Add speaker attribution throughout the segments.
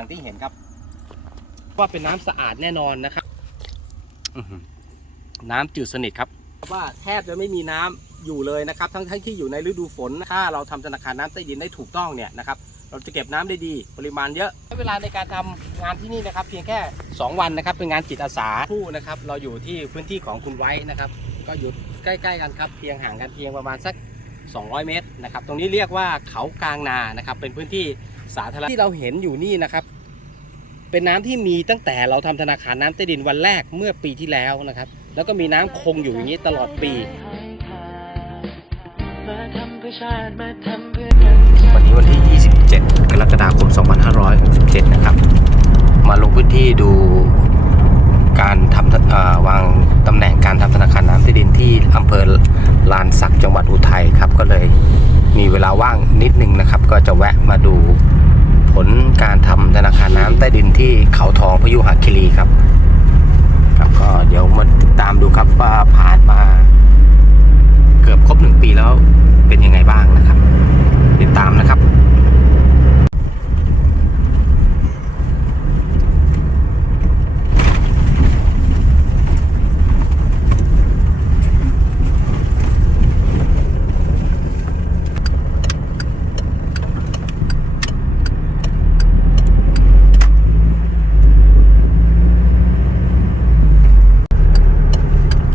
Speaker 1: อย่างที่เห็นครับ ว่าเป็นน้ำสะอาดแน่นอนนะครับอื้อหือน้ำจืดสนิทครับว่าแทบจะไม่มีน้ำอยู่เลยนะครับ ทั้งทั้งที่อยู่ในฤดูฝน ถ้าเราทำธนาคารน้ำใต้ดินได้ถูกต้องเนี่ยนะครับเราจะเก็บน้ำได้ดีปริมาณเยอะใช้เวลาในการทำงานที่นี่นะครับ เพียงแค่ 2 วันนะครับเป็นงานจิตอาสาผู้นะครับ เราอยู่ที่พื้นที่ของคุณไว้นะครับ ก็อยู่ใกล้ๆกันครับเพียงห่างกันเพียงประมาณสัก 200 เมตรนะครับ ตรงนี้เรียกว่าเขากลางนานะครับ เป็นพื้นที่ สาธารณะที่เราเห็นอยู่นี่นะครับ เป็นน้ำที่มีตั้งแต่เราทำธนาคารน้ำใต้ดินวันแรกเมื่อปีที่แล้วนะครับ แล้วก็มีน้ำคงอยู่อย่างนี้ตลอดปี
Speaker 2: มาทำเพื่อชาติมาทำเพื่อกัน
Speaker 1: วันนี้วันที่ 27 กรกฎาคม 2567 นะครับ มาลงพื้นที่ดูการทำวางตำแหน่งการทำธนาคารน้ำใต้ดินที่อำเภอลานสักจังหวัดอุทัยครับ ก็เลยมีเวลาว่างนิดนึงนะครับ ก็จะแวะมาดู ผลการทำธนาคารน้ำใต้ดินที่เขาทองพยุหคีรีครับ ครับก็เดี๋ยวมาติดตามดูครับว่าผ่านมา เกือบครบหนึ่งปีแล้วเป็นยังไงบ้างนะครับ ติดตามนะครับ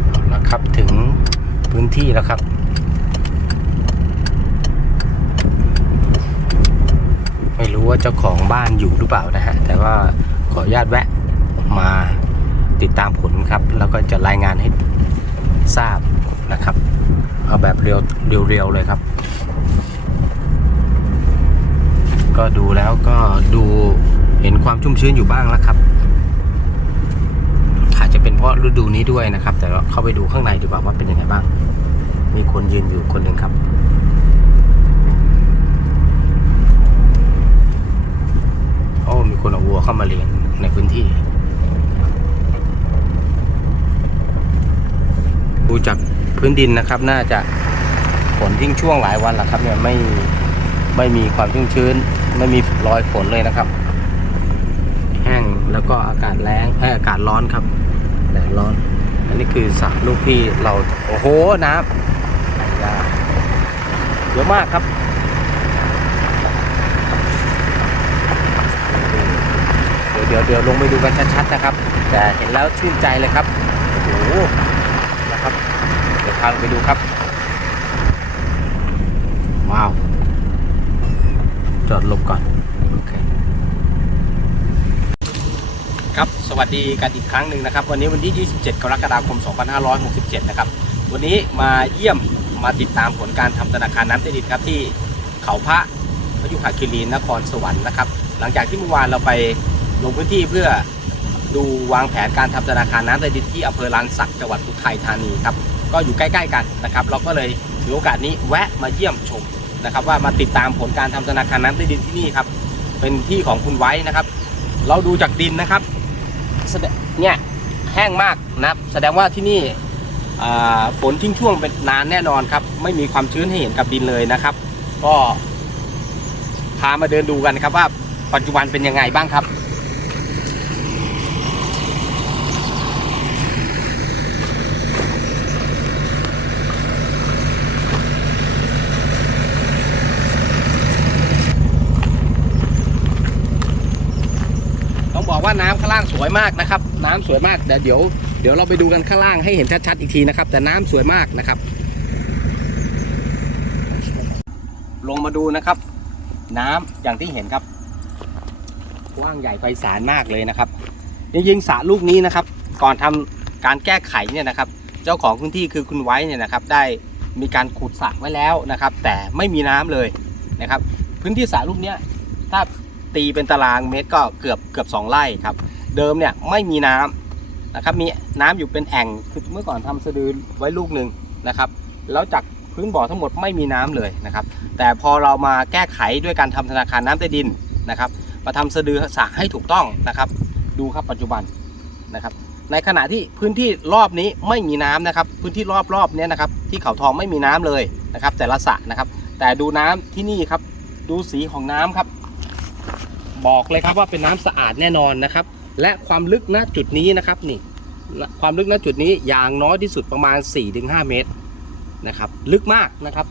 Speaker 1: เอาละครับถึงพื้นที่แล้วครับ ไม่รู้ว่าเจ้าของบ้านอยู่ห รือเปล่านะฮะ แต่ว่าขออนุญาตแวะมาติดตามผลครับ แล้วก็จะรายงานให้ทราบนะครับ เอาแบบเรียวเรียวๆเลยครับ ก็ดูแล้วก็ดูเห็นความชุ่มชื้นอยู่บ้างแล้วครับอาจจะเป็นเพราะฤดูนี้ด้วยนะครับ แต่เราเข้าไปดูข้างในดีกว่าว่าเป็นยังไงบ้าง มีคนยืนอยู่คนหนึ่งครับ โอ้ มี คนเอาวัวเข้ามาเลี้ยงในพื้นที่ดูจากพื้นดินนะครับ น่าจะฝนทิ้งช่วงหลายวันแล้วครับ เนี่ยไม่ไม่มีความชุ่มชื้น ไม่มีรอยฝนเลยนะครับ แห้งแล้วก็อากาศแรงเอยอากาศร้อนครับแดดร้อน อันนี้คือสระลูกที่เราโอ้โหน้ำเยอะมากครับ เดี๋ยวเดี๋ยวลงไปดูกันชัดๆนะครับ แต่เห็นแล้วชื่นใจเลยครับโอ้โหนะครับเดี๋ยวพาลงไปดูครับ ว้าว จอดลบก่อนโอเคครับสวัสดีกันอีกครั้งหนึ่งนะครับ วันนี้วันที่ 27 กรกฎาคม 2567 นะครับ วันนี้มาเยี่ยมมาติดตามผลการทำธนาคารน้ำใต้ดินครับที่เขาพระพยุหคีรีนครสวรรค์นะครับ หลังจากที่เมื่อวานเราไป ลงพื้นที่เพื่อดูวางแผนการทำธนาคารน้ำใต้ดินที่อำเภอลานสักจังหวัดอุทัยธานีครับก็อยู่ใกล้ ๆ กันนะครับ เราก็เลยถือโอกาสนี้แวะมาเยี่ยมชมนะครับ ว่ามาติดตามผลการทำธนาคารน้ำใต้ดินที่นี่ครับเป็นที่ของคุณไว้นะครับ เราดูจากดินนะครับเนี่ยแห้งมากนะครับแสดงว่าที่นี่ฝนทิ้งช่วงเป็นนานแน่นอนครับ ไม่มีความชื้นให้เห็นกับดินเลยนะครับ ก็พามาเดินดูกันครับว่าปัจจุบันเป็นยังไงบ้างครับ ต้องบอกว่าน้ำข้างล่างสวยมากนะครับ น้ำสวยมากเดี๋ยวเดี๋ยวเราไปดูกันข้างล่างให้เห็นชัดๆอีกทีนะครับ แต่น้ำสวยมากนะครับ ลงมาดูนะครับ น้ำอย่างที่เห็นครับกว้างใหญ่ไพศาลมากเลยนะครับจริงๆสระลูกนี้นะครับ ก่อนทำการแก้ไขเนี่ยนะครับ เจ้าของพื้นที่คือคุณไว้เนี่ยนะครับ ได้มีการขุดสระไว้แล้วนะครับ แต่ไม่มีน้ำเลยนะครับ พื้นที่สระลูกเนี้ยถ้า ตีเป็นตารางเมตรก็เกือบเกือบ2ไร่ครับ เดิมเนี่ยไม่มีน้ำนะครับมีน้ำอยู่เป็นแอ่งคือเมื่อก่อนทำสะดือไว้ลูกหนึ่งนะครับ แล้วจากพื้นบ่อทั้งหมดไม่มีน้ำเลยนะครับ แต่พอเรามาแก้ไขด้วยการทำธนาคารน้ำใต้ดินนะครับมาทำสะดือสระให้ถูกต้องนะครับ ดูครับปัจจุบันนะครับ ในขณะที่พื้นที่รอบนี้ไม่มีน้ำนะครับ พื้นที่รอบๆเนี้ยนะครับ ที่เขาทองไม่มีน้ำเลยนะครับ แต่ละสระนะครับ แต่ดูน้ำที่นี่ครับ ดูสีของน้ำครับ บอกเลยครับว่าเป็นน้ำสะอาดแน่นอนนะครับ และความลึกณจุดนี้นะครับนี่ความลึกณจุดนี้อย่างน้อยที่สุดประมาณ 4-5 เมตรนะครับ ลึกมากนะครับ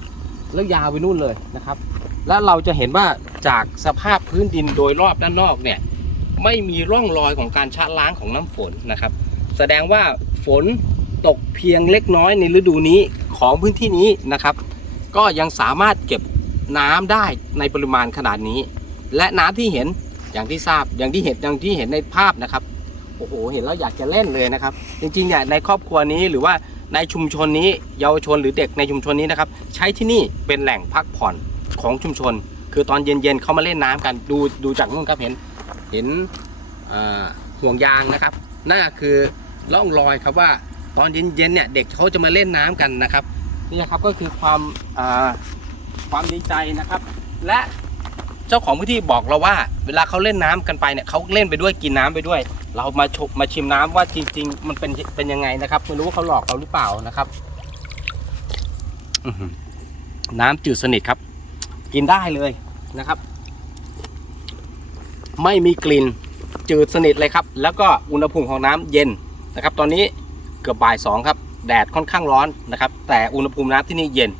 Speaker 1: แล้วยาวไปนู่นเลยนะครับ และเราจะเห็นว่าจากสภาพพื้นดินโดยรอบด้านนอกเนี่ยไม่มีร่องรอยของการชะล้างของน้ำฝนนะครับ แสดงว่าฝนตกเพียงเล็กน้อยในฤดูนี้ของพื้นที่นี้นะครับ ก็ยังสามารถเก็บน้ำได้ในปริมาณขนาดนี้ และน้ำที่เห็นอย่างที่ทราบอย่างที่เห็นอย่างที่เห็นในภาพนะครับโอ้โหเห็นแล้วอยากจะเล่นเลยนะครับ จริงๆเนี่ยในครอบครัวนี้หรือว่าในชุมชนนี้เยาวชนหรือเด็กในชุมชนนี้นะครับ ใช้ที่นี่เป็นแหล่งพักผ่อนของชุมชน คือตอนเย็นๆเขามาเล่นน้ำกันดูดูจากนู่นครับเห็นเห็นห่วงยางนะครับนั่นก็คือร่องรอยครับว่าตอนเย็นๆเนี่ยเด็กเขาจะมาเล่นน้ำกันนะครับนี่ครับก็คือความความดีใจนะครับ และ เจ้าของพื้นที่บอกเราว่า เวลาเขาเล่นน้ำกันไปเนี่ยเขาเล่นไปด้วยกินน้ำไปด้วย เรามาชมมาชิมน้ำว่าจริง ๆ มันเป็นเป็นยังไงนะครับไม่รู้ว่าเขาหลอกเราหรือเปล่านะครับอื้อหือน้ำจืดสนิทครับ กินได้เลยนะครับ ไม่มีกลิ่นจืดสนิทเลยครับ แล้วก็อุณหภูมิของน้ำเย็นนะครับ ตอนนี้เกือบบ่ายสองครับ แดดค่อนข้างร้อนนะครับ แต่อุณหภูมิน้ำที่นี่เย็น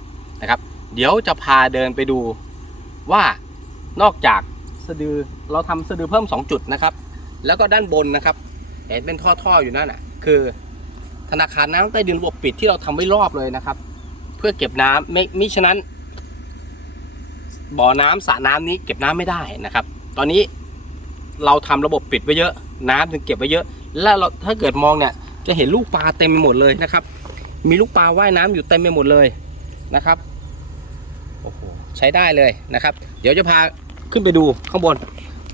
Speaker 1: นะครับ เดี๋ยวจะพาเดินไปดูว่า นอกจากสะดือเราทำสะดือเพิ่ม 2 จุดนะครับ แล้วก็ด้านบนนะครับ เห็นเป็นท่อๆอยู่นั่นน่ะ คือ ธนาคารน้ำใต้ดินระบบปิดที่เราทำไว้รอบเลยนะครับ เพื่อเก็บน้ำไม่มิฉะนั้น บ่อน้ำสระน้ำนี้เก็บน้ำไม่ได้นะครับ ตอนนี้เราทำระบบปิดไว้เยอะ น้ำถึงเก็บไว้เยอะ แล้วเราถ้าเกิดมองเนี่ยจะเห็นลูกปลาเต็มไปหมดเลยนะครับ มีลูกปลาว่ายน้ำอยู่เต็มไปหมดเลยนะครับโอ้โหใช้ได้เลยนะครับ เดี๋ยวจะพา ขึ้นไปดูข้างบน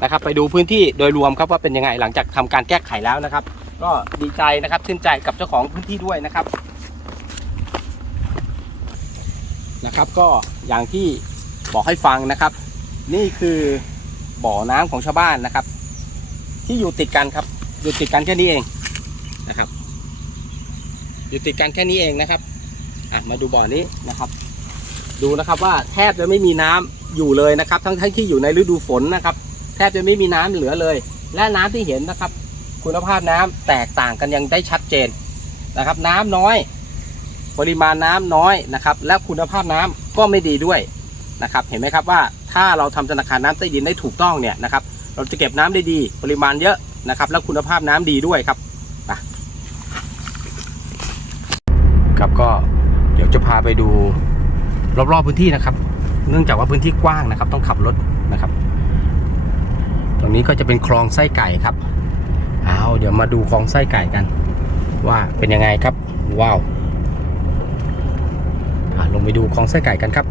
Speaker 1: นะครับ ไปดูพื้นที่โดยรวมครับว่าเป็นยังไงหลังจากทำการแก้ไขแล้วนะครับ ก็ดีใจนะครับชื่นใจกับเจ้าของพื้นที่ด้วยนะครับนะครับ ก็อย่างที่บอกให้ฟังนะครับ นี่คือบ่อน้ำของชาวบ้านนะครับ ที่อยู่ติดกันครับ อยู่ติดกันแค่นี้เองนะครับ อยู่ติดกันแค่นี้เองนะครับอะมาดูบ่อนี้นะครับ ดูนะครับว่าแทบจะไม่มีน้ำ อยู่เลยนะครับ ทั้งทั้งที่อยู่ในฤดูฝนนะครับ แทบจะไม่มีน้ำเหลือเลย และน้ำที่เห็นนะครับ คุณภาพน้ำแตกต่างกันยังได้ชัดเจนนะครับ น้ำน้อย ปริมาณน้ำน้อยนะครับ และคุณภาพน้ำก็ไม่ดีด้วยนะครับ เห็นไหมครับว่าถ้าเราทำธนาคารน้ำใต้ดินได้ถูกต้องเนี่ยนะครับ เราจะเก็บน้ำได้ดี ปริมาณเยอะนะครับ และคุณภาพน้ำดีด้วยครับไปครับก็เดี๋ยวจะพาไปดูรอบๆพื้นที่นะครับ เนื่องจากว่าพื้นที่กว้างนะครับ ต้องขับรถนะครับ ตรงนี้ก็จะเป็นคลองไส้ไก่ครับเอาเดี๋ยวมาดูคลองไส้ไก่กัน ว่าเป็นยังไงครับ ว้าวอะลงไปดูคลองไส้ไก่กันครับ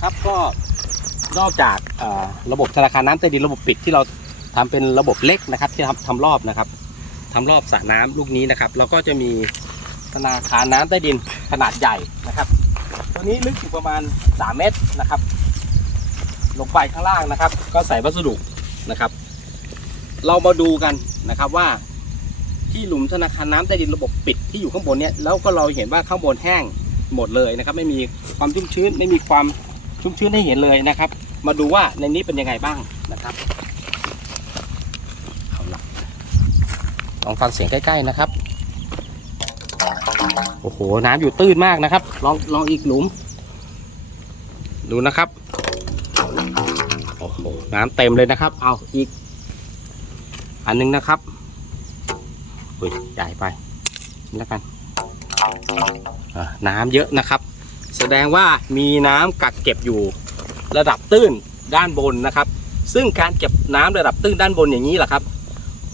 Speaker 1: ครับก็นอกจากอ่อระบบธนาคารน้ำใต้ดินระบบปิดที่เราทำเป็นระบบเล็กนะครับ ที่ทำทำรอบนะครับทำรอบสระน้ำลูกนี้นะครับแล้วก็จะมี ธนาคารน้ำใต้ดินขนาดใหญ่นะครับ ตัวนี้ลึกอยู่ประมาณ 3 เมตรนะครับ ลงไปข้างล่างนะครับ ก็ใส่วัสดุนะครับ เรามาดูกันนะครับว่าที่หลุมธนาคารน้ำใต้ดินระบบปิดที่อยู่ข้างบนเนี่ยแล้วก็เราเห็นว่าข้างบนแห้งหมดเลยนะครับ ไม่มีความชุ่มชื้นไม่มีความชุ่มชื้นให้เห็นเลยนะครับ มาดูว่าในนี้เป็นยังไงบ้างนะครับลองฟังเสียงใกล้ๆนะครับ โอ้โห น้ำอยู่ตื้นมากนะครับ ลองลองอีกหลุม ดูนะครับ โอ้โห น้ำเต็มเลยนะครับ เอาอีก อันหนึงนะครับอุ้ยใหญ่ไปนี่แล้วกันน้ำเยอะนะครับ แสดงว่ามีน้ำกักเก็บอยู่ระดับตื้นด้านบนนะครับ ซึ่งการเก็บน้ำระดับตื้นด้านบนอย่างนี้แหละครับ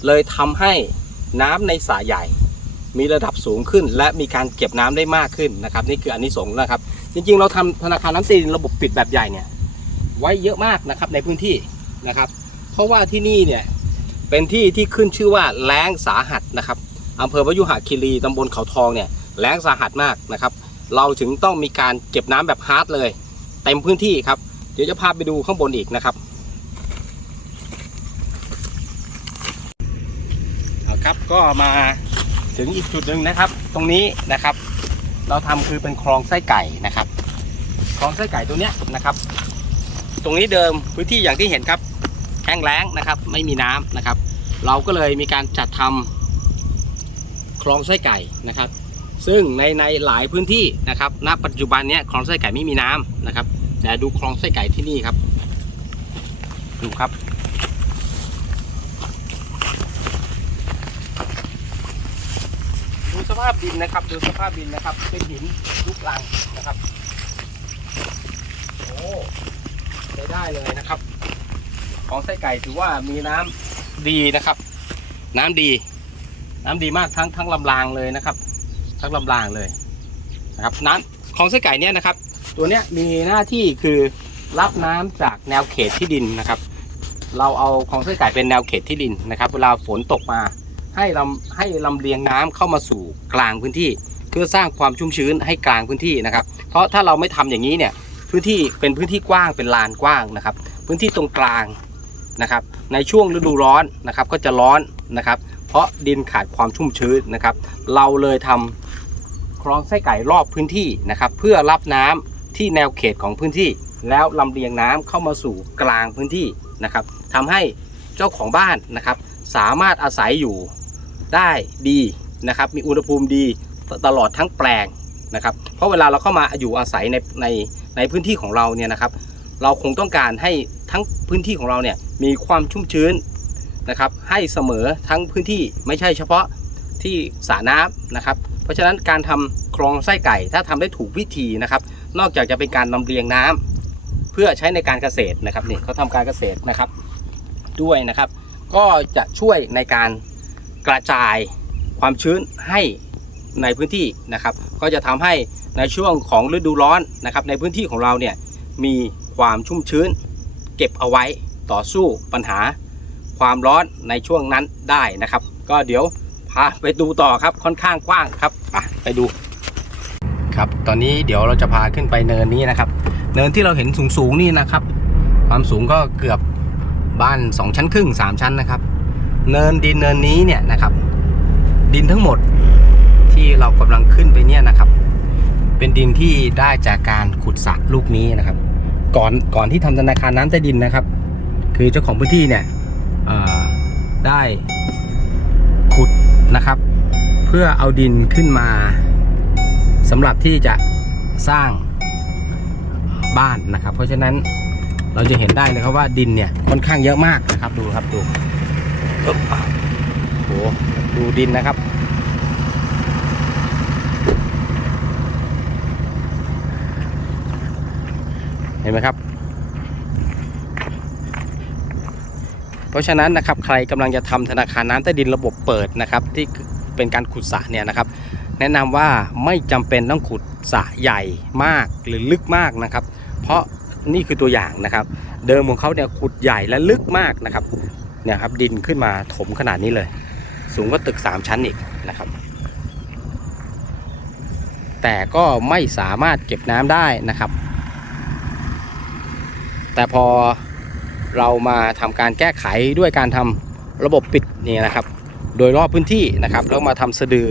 Speaker 1: เลยทำให้น้ำในสระใหญ่ มีระดับสูงขึ้น และมีการเก็บน้ำได้มากขึ้นนะครับ นี่คืออันนี้สงนะครับ จริงๆ เราทำธนาคารน้ำตีนระบบปิดแบบใหญ่เนี่ยไว้เยอะมากนะครับในพื้นที่นะครับ เพราะว่าที่นี่เนี่ยเป็นที่ที่ขึ้นชื่อว่าแล้งสาหัสนะครับอำเภอวยุหคีรีตำบลเขาทองเนี่ยแล้งสาหัสมากนะครับ เราถึงต้องมีการเก็บน้ำแบบฮาร์ดเลยเต็มพื้นที่ครับเดี๋ยวจะพาไปดูข้างบนอีกนะครับครับก็มา ถึงอีกจุดหนึ่งนะครับ ตรงนี้นะครับ เราทำคือเป็นคลองไส้ไก่นะครับ คลองไส้ไก่ตัวเนี้ยนะครับ ตรงนี้เดิมพื้นที่อย่างที่เห็นครับแห้งแล้งนะครับ ไม่มีน้ำนะครับ เราก็เลยมีการจัดทำคลองไส้ไก่นะครับ ซึ่งในในหลายพื้นที่นะครับ ณ ปัจจุบันเนี้ยคลองไส้ไก่ไม่มีน้ำนะครับ แต่ดูคลองไส้ไก่ที่นี่ครับ ดูครับ ดูส ภาพดินนะครับ ดูสภาพดินนะครับ เป็นหินลูกรังนะครับ โอ้ใช้ได้เลยนะครับ ของไส้ไก่ถือว่ามีน้ำดีนะครับ น้ำดี น้ำดีมากทั้งทั้งลำรางเลยนะครับ ทั้งลำรางเลยนะครับ น้ำของไส้ไก่เนี่ยนะครับ ตัวเนี้ยมีหน้าที่คือรับน้ำจากแนวเขตที่ดินนะครับ เราเอาของไส้ไก่เป็นแนวเขตที่ดินนะครับ เวลาฝนตกมา ให้ลำให้ลำเลียงน้ำเข้ามาสู่กลางพื้นที่ เพื่อสร้างความชุ่มชื้นให้กลางพื้นที่นะครับ เพราะถ้าเราไม่ทำอย่างนี้เนี่ยพื้นที่เป็นพื้นที่กว้างเป็นลานกว้างนะครับ พื้นที่ตรงกลางนะครับ ในช่วงฤดูร้อนนะครับก็จะร้อนนะครับ เพราะดินขาดความชุ่มชื้นนะครับ เราเลยทำคลองไส้ไก่รอบพื้นที่นะครับ เพื่อรับน้ำที่แนวเขตของพื้นที่ แล้วลำเลียงน้ำเข้ามาสู่กลางพื้นที่นะครับทำให้เจ้าของบ้านนะครับ สามารถอาศัยอยู่ ได้ดีนะครับมีอุณหภูมิดีตลอดทั้งแปลงนะครับ เพราะเวลาเราเข้ามาอยู่อาศัยในในในพื้นที่ของเราเนี่ยนะครับ เราคงต้องการให้ทั้งพื้นที่ของเราเนี่ยมีความชุ่มชื้นนะครับ ให้เสมอทั้งพื้นที่ไม่ใช่เฉพาะที่สระน้ำนะครับ เพราะฉะนั้นการทำคลองไส้ไก่ถ้าทำได้ถูกวิธีนะครับ นอกจากจะเป็นการลำเลียงน้ำเพื่อใช้ในการเกษตรนะครับนี่เขาทำการเกษตรนะครับด้วยนะครับ ก็จะช่วยในการ กระจายความชื้นให้ในพื้นที่นะครับ ก็จะทำให้ในช่วงของฤดูร้อนนะครับ ในพื้นที่ของเราเนี่ยมีความชุ่มชื้น เก็บเอาไว้ต่อสู้ปัญหาความร้อนในช่วงนั้นได้นะครับ ก็เดี๋ยวพาไปดูต่อครับค่อนข้างกว้างครับไปไปดูครับตอนนี้เดี๋ยวเราจะพาขึ้นไปเนินนี้นะครับ เนินที่เราเห็นสูงๆนี่นะครับ ความสูงก็เกือบบ้าน 2 ชั้นครึ่ง 3 ชั้นนะครับ เนินดินเนินนี้เนี่ยนะครับ ดินทั้งหมดที่เรากำลังขึ้นไปเนี่ยนะครับ เป็นดินที่ได้จากการขุดสระลูกนี้นะครับ ก่อนก่อนที่ทำธนาคารน้ำใต้ดินนะครับ คือเจ้าของพื้นที่เนี่ยได้ขุดนะครับ เพื่อเอาดินขึ้นมาสำหรับที่จะสร้างบ้านนะครับ เพราะฉะนั้นเราจะเห็นได้เลยครับว่าดินเนี่ยค่อนข้างเยอะมากนะครับดูครับดู ปึ๊บโอ้โหดูดินนะครับ เห็นไหมครับ เพราะฉะนั้นนะครับใครกำลังจะทำธนาคารน้ำใต้ดินระบบเปิดนะครับ ที่เป็นการขุดสระเนี่ยนะครับ แนะนำว่าไม่จำเป็นต้องขุดสระใหญ่มากหรือลึกมากนะครับ เพราะนี่คือตัวอย่างนะครับ เดิมของเขาเนี่ยขุดใหญ่และลึกมากนะครับ เนี่ยครับดินขึ้นมาถมขนาดนี้เลย สูงกว่าตึก 3 ชั้นอีกนะครับ แต่ก็ไม่สามารถเก็บน้ำได้นะครับ แต่พอเรามาทำการแก้ไขด้วยการทำระบบปิดนี่นะครับ โดยรอบพื้นที่นะครับแล้วมาทำสะดือ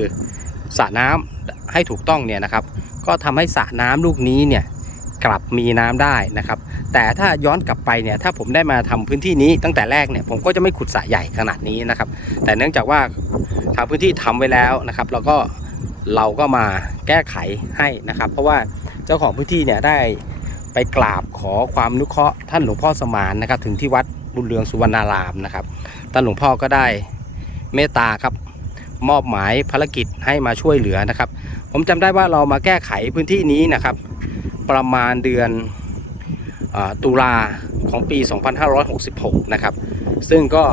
Speaker 1: สระน้ำให้ถูกต้องเนี่ยนะครับ ก็ทำให้สระน้ำลูกนี้เนี่ย กลับมีน้ำได้นะครับ แต่ถ้าย้อนกลับไปเนี่ยถ้าผมได้มาทำพื้นที่นี้ตั้งแต่แรกเนี่ยผมก็จะไม่ขุดสระใหญ่ขนาดนี้นะครับ แต่เนื่องจากว่าทางพื้นที่ทำไว้แล้วนะครับแล้วก็เราก็มาแก้ไขให้นะครับ เพราะว่าเจ้าของพื้นที่เนี่ยได้ไปกราบขอความนุเคราะห์ท่านหลวงพ่อสมานนะครับ ถึงที่วัดบุญเรืองสุวรรณารามนะครับท่านหลวงพ่อก็ได้เมตตาครับมอบหมายภารกิจให้มาช่วยเหลือนะครับ ผมจำได้ว่าเรามาแก้ไขพื้นที่นี้นะครับ ประมาณเดือนอตุลาของปี 2566 นะครับ ซึ่งก็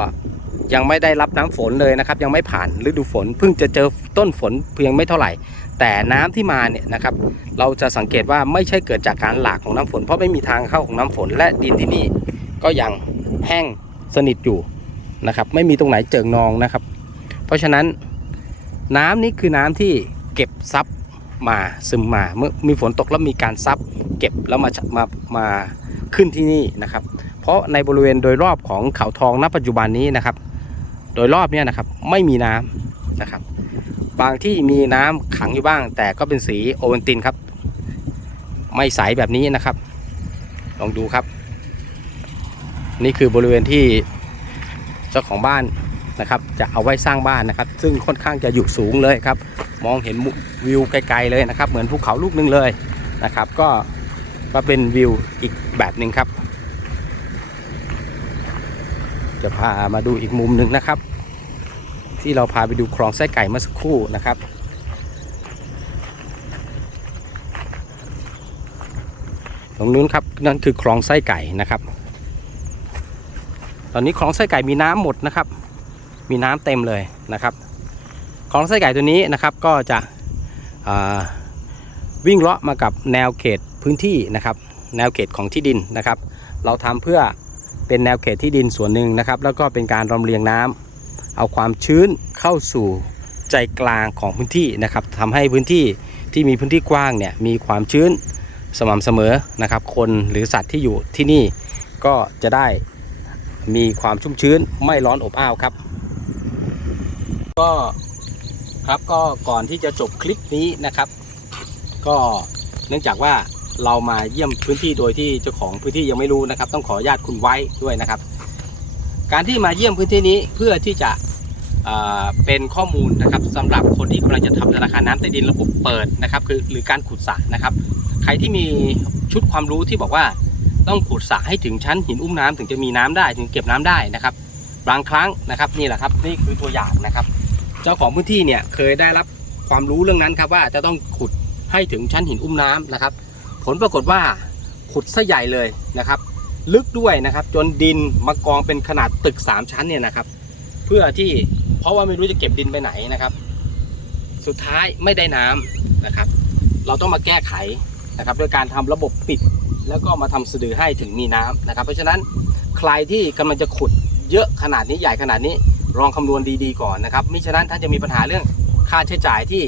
Speaker 1: ยังไม่ได้รับน้ำฝนเลยนะครับ ยังไม่ผ่านฤดูฝน เพิ่งจะเจอต้นฝนเพียงไม่เท่าไหร่ แต่น้ำที่มาเนี่ยนะครับ เราจะสังเกตว่าไม่ใช่เกิดจากการหลากของน้ำฝน เพราะไม่มีทางเข้าของน้ำฝน และดินที่นี่ก็ยังแห้งสนิทอยู่นะครับ ไม่มีตรงไหนเจิ่งนองนะครับ เพราะฉะนั้นน้ำนี้คือน้ำที่เก็บซับ มาซึมมาเมื่อมีฝนตกแล้วมีการซับเก็บแล้วมามามาขึ้นที่นี่นะครับ เพราะในบริเวณโดยรอบของเขาทองณปัจจุบันนี้นะครับ โดยรอบเนี้นะครับไม่มีน้ำนะครับ บางที่มีน้ำขังอยู่บ้าง แต่ก็เป็นสีโอเวนตินครับ ไม่ใสแบบนี้นะครับ ลองดูครับ นี่คือบริเวณที่เจ้าของบ้าน นะครับ จะเอาไว้สร้างบ้านนะครับ ซึ่งค่อนข้างจะอยู่สูงเลยครับ มองเห็นวิวไกลๆเลยนะครับ เหมือนภูเขาลูกหนึงเลยนะครับ ก็ก็เป็นวิวอีกแบบหนึ่งครับ จะพามาดูอีกมุมหนึ่งนะครับ ที่เราพาไปดูคลองไส้ไก่เมื่อสักครู่นะครับตรงนู้นครับนั่นคือคลองไส้ไก่นะครับ ตอนนี้คลองไส้ไก่มีน้ำหมดนะครับ มีน้ำเต็มเลยนะครับคลองไส้ไก่ตัวนี้นะครับก็จะวิ่งเลาะมากับแนวเขตพื้นที่นะครับ แนวเขตของที่ดินนะครับ เราทำเพื่อเป็นแนวเขตที่ดินส่วนหนึ่งนะครับ แล้วก็เป็นการรำเลียงน้ำเอาความชื้นเข้าสู่ใจกลางของพื้นที่นะครับทำให้พื้นที่ที่มีพื้นที่กว้างเนี่ยมีความชื้นสม่ำเสมอนะครับ คนหรือสัตว์ที่อยู่ที่นี่ก็จะได้มีความชุ่มชื้นไม่ร้อนอบอ้าวครับ ก็ครับก็ก่อนที่จะจบคลิปนี้นะครับ ก็เนื่องจากว่าเรามาเยี่ยมพื้นที่โดยที่เจ้าของพื้นที่ยังไม่รู้นะครับ ต้องขออนุญาตคุณไว้ด้วยนะครับ การที่มาเยี่ยมพื้นที่นี้เพื่อที่จะเเป็นข้อมูลนะครับสำหรับคนที่กำลังจะทำธนาคารน้ำใต้ดินระบบเปิดนะครับคือหรือการขุดสระนะครับ ใครที่มีชุดความรู้ที่บอกว่าต้องขุดสระให้ถึงชั้นหินอุ้มน้ำถึงจะมีน้ำได้ถึงเก็บน้ำได้นะครับ บางครั้งนะครับนี่แหละครับนี่คือตัวอย่างนะครับ เจ้าของพื้นที่เนี่ยเคยได้รับความรู้เรื่องนั้นครับว่าจะต้องขุดให้ถึงชั้นหินอุ้มน้ำนะครับ ผลปรากฏว่าขุดซะใหญ่เลยนะครับ ลึกด้วยนะครับ จนดินมากองเป็นขนาดตึก 3 ชั้นเนี่ยนะครับ เพื่อที่เพราะว่าไม่รู้จะเก็บดินไปไหนนะครับ สุดท้ายไม่ได้น้ำนะครับ เราต้องมาแก้ไขนะครับด้วยการทำระบบปิดแล้วก็มาทำสะดือให้ถึงมีน้ำนะครับ เพราะฉะนั้นใครที่กำลังจะขุดเยอะขนาดนี้ใหญ่ขนาดนี้ ลองคำนวณดีๆก่อนนะครับมิฉะนั้นท่านจะมีปัญหาเรื่องค่าใช้จ่ายที่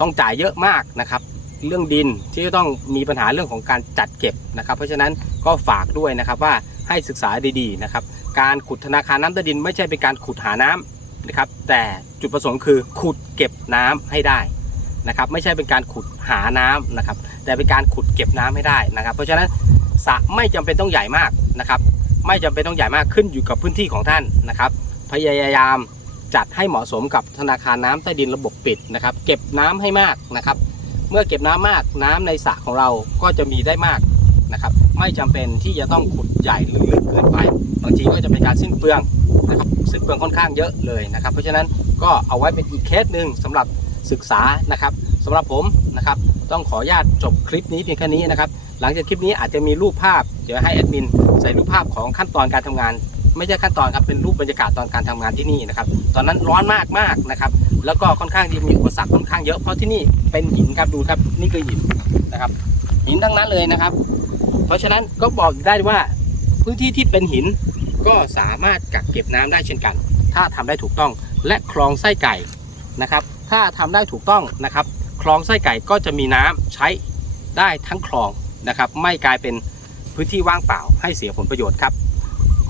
Speaker 1: ต้องจ่ายเยอะมากนะครับ เรื่องดินที่จะต้องมีปัญหาเรื่องของการจัดเก็บนะครับ เพราะฉะนั้นก็ฝากด้วยนะครับว่าให้ศึกษาดีๆนะครับ การขุดธนาคารน้ำใต้ดิน ไม่ใช่เป็นการขุดหาน้ำนะครับ แต่จุดประสงค์คือขุดเก็บน้ำให้ได้นะครับ ไม่ใช่เป็นการขุดหาน้ำนะครับ แต่เป็นการขุดเก็บน้ำให้ได้นะครับ เพราะฉะนั้นสระไม่จำเป็นต้องใหญ่มากนะครับ ไม่จำเป็นต้องใหญ่มากขึ้นอยู่กับพื้นที่ของท่านนะครับ พยายามจัดให้เหมาะสมกับธนาคารน้ำใต้ดินระบบปิดนะครับ เก็บน้ำให้มากนะครับ เมื่อเก็บน้ำมากน้ำในสระของเราก็จะมีได้มากนะครับ ไม่จำเป็นที่จะต้องขุดใหญ่หรือลึกเกินไปบางทีก็จะเป็นการสิ้นเปลืองนะครับสิ้นเปลืองค่อนข้างเยอะเลยนะครับ เพราะฉะนั้นก็เอาไว้เป็นอีกเคสหนึ่งสำหรับศึกษานะครับสำหรับผมนะครับ ต้องขออนุญาตจบคลิปนี้เพียงแค่นี้นะครับ หลังจากคลิปนี้อาจจะมีรูปภาพ เดี๋ยวให้แอดมินใส่รูปภาพของขั้นตอนการทำงาน ไม่ใช่ขั้นตอนครับเป็นรูปบรรยากาศตอนการทำงานที่นี่นะครับตอนนั้นร้อนมากมากนะครับแล้วก็ค่อนข้างที่มีอุปสรรคค่อนข้างเยอะเพราะที่นี่เป็นหินครับดูครับนี่คือหินนะครับ หินทั้งนั้นเลยนะครับ เพราะฉะนั้นก็บอกได้ว่าพื้นที่ที่เป็นหินก็สามารถกักเก็บน้ำได้เช่นกัน ถ้าทำได้ถูกต้องและคลองไส้ไก่นะครับ ถ้าทำได้ถูกต้องนะครับ คลองไส้ไก่ก็จะมีน้ำใช้ได้ทั้งคลอง นะครับ ไม่กลายเป็นพื้นที่ว่างเปล่าให้เสียผลประโยชน์ครับ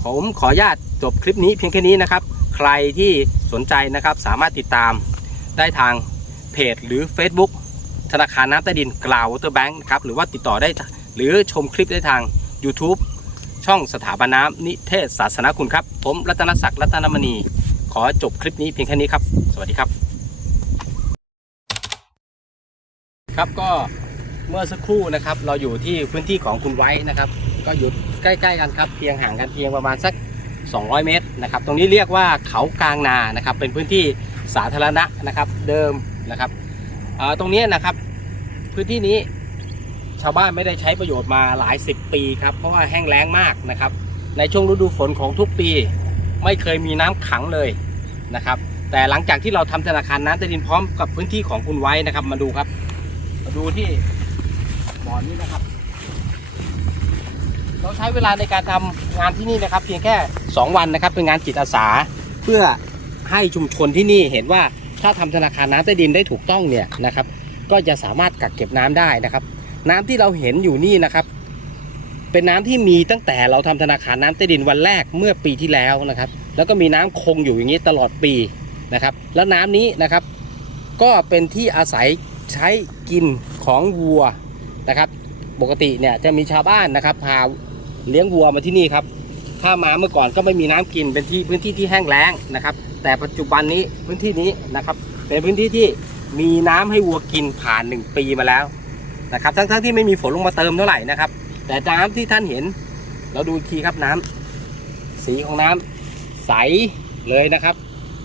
Speaker 1: ผมขออนุญาตจบคลิปนี้เพียงแค่นี้นะครับ ใครที่สนใจนะครับสามารถติดตามได้ทางเพจหรือ Facebook ธนาคารน้ำใต้ดินกล่าววอเตอร์แบงค์ครับหรือว่าติดต่อได้หรือชมคลิปได้ทาง YouTube ช่องสถาบันน้ำนิเทศศาสนาคุณครับ ผมรัตนศักดิ์รัตนมณี ขอจบคลิปนี้เพียงแค่นี้ครับ สวัสดีครับ ครับก็ เมื่อสักครู่นะครับ เราอยู่ที่พื้นที่ของคุณไว้นะครับ ก็อยู่ใกล้ๆกันครับเพียงห่างกันเพียงประมาณสัก 200 เมตรนะครับ ตรงนี้เรียกว่าเขากลางนานะครับ เป็นพื้นที่สาธารณะนะครับเดิมนะครับตรงนี้นะครับ พื้นที่นี้ชาวบ้านไม่ได้ใช้ประโยชน์มาหลายสิบปีครับเพราะว่าแห้งแล้งมากนะครับ ในช่วงฤดูฝนของทุกปี ไม่เคยมีน้ำขังเลยนะครับแต่หลังจากที่เราทำธนาคารน้ำใต้ดินพร้อมกับพื้นที่ของคุณไว้นะครับ มาดูครับ มาดูที่ บ่อนี้นะครับ เราใช้เวลาในการทำงานที่นี่นะครับ เพียงแค่ 2 วันนะครับ เป็นงานจิตอาสา เพื่อให้ชุมชนที่นี่เห็นว่าถ้าทำธนาคารน้ำใต้ดินได้ถูกต้องเนี่ยนะครับ ก็จะสามารถกักเก็บน้ำได้นะครับ น้ำที่เราเห็นอยู่นี่นะครับ เป็นน้ำที่มีตั้งแต่เราทำธนาคารน้ำใต้ดินวันแรกเมื่อปีที่แล้วนะครับ แล้วก็มีน้ำคงอยู่อย่างนี้ตลอดปีนะครับ แล้วน้ำนี้นะครับ ก็เป็นที่อาศัยใช้กินของวัว นะครับ ปกติเนี่ยจะมีชาวบ้านนะครับ พาเลี้ยงวัวมาที่นี่ครับ ถ้ามาเมื่อก่อนก็ไม่มีน้ำกินเป็นที่พื้นที่ที่แห้งแล้งนะครับ แต่ปัจจุบันนี้พื้นที่นี้นะครับเป็นพื้นที่ที่มีน้ำให้วัวกินผ่าน 1 ปีมาแล้วนะครับ ทั้งๆที่ไม่มีฝนลงมาเติมเท่าไหร่นะครับ แต่น้ำที่ท่านเห็น เราดูทีครับน้ำสีของน้ำใสเลยนะครับ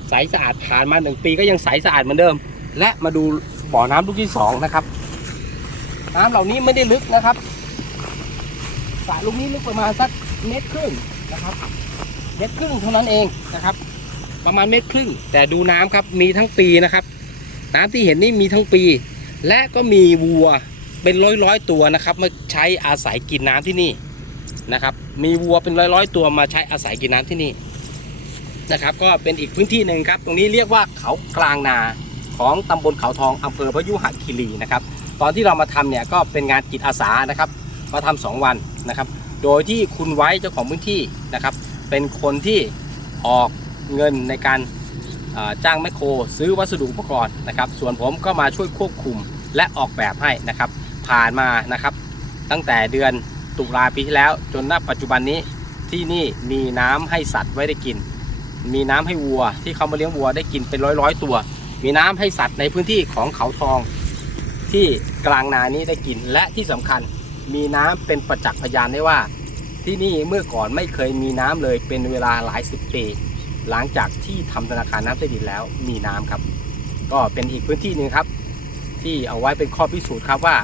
Speaker 1: ใสสะอาดผ่านมาหนึ่งปีก็ยังใสสะอาดเหมือนเดิม และมาดูบ่อน้ำลูกที่สองนะครับ น้ำเหล่านี้ไม่ได้ลึกนะครับสระลูกนี้ลึกประมาณสักเมตรครึ่งนะครับ เมตรครึ่งเท่านั้นเองนะครับ ประมาณเมตรครึ่ง แต่ดูน้ำครับมีทั้งปีนะครับ น้ำที่เห็นนี่มีทั้งปี และก็มีวัวเป็นร้อยร้อยตัวนะครับมาใช้อาศัยกินน้ำที่นี่นะครับ มีวัวเป็นร้อยร้อยตัวมาใช้อาศัยกินน้ำที่นี่นะครับ ก็เป็นอีกพื้นที่หนึ่งครับ ตรงนี้เรียกว่าเขากลางนาของตำบลเขาทองอำเภอพยุหคีรีนะครับ ตอนที่เรามาทำเนี่ยก็เป็นงานจิตอาสานะครับ มาทำสองวันนะครับ โดยที่คุณไว้เจ้าของพื้นที่นะครับ เป็นคนที่ออกเงินในการจ้างแมคโคร ซื้อวัสดุอุปกรณ์นะครับ ส่วนผมก็มาช่วยควบคุมและออกแบบให้นะครับ ผ่านมานะครับ ตั้งแต่เดือนตุลาปีที่แล้ว จนณปัจจุบันนี้ที่นี่มีน้ำให้สัตว์ไว้ได้กิน มีน้ำให้วัวที่เขามาเลี้ยงวัวได้กินเป็นร้อยร้อยๆตัว มีน้ำให้สัตว์ในพื้นที่ของเขาทอง ที่กลางนานี้ได้กิน และที่สำคัญมีน้ำเป็นประจักษ์พยานได้ว่า ที่นี่เมื่อก่อนไม่เคยมีน้ำเลยเป็นเวลาหลายสิบปีหลังจากที่ทำธนาคารน้ำใต้ดินแล้วมีน้ำครับ ก็เป็นอีกพื้นที่หนึ่งครับ ที่เอาไว้เป็นข้อพิสูจน์ครับว่า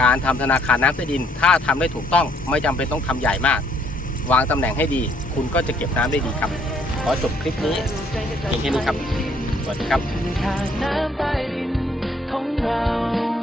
Speaker 1: การทำธนาคารน้ำใต้ดิน ถ้าทำได้ถูกต้องไม่จำเป็นต้องทำใหญ่มาก วางตำแหน่งให้ดี คุณก็จะเก็บน้ำได้ดีครับขอจบคลิปนี้เพียงแค่นี้ครับสวัสดีครับ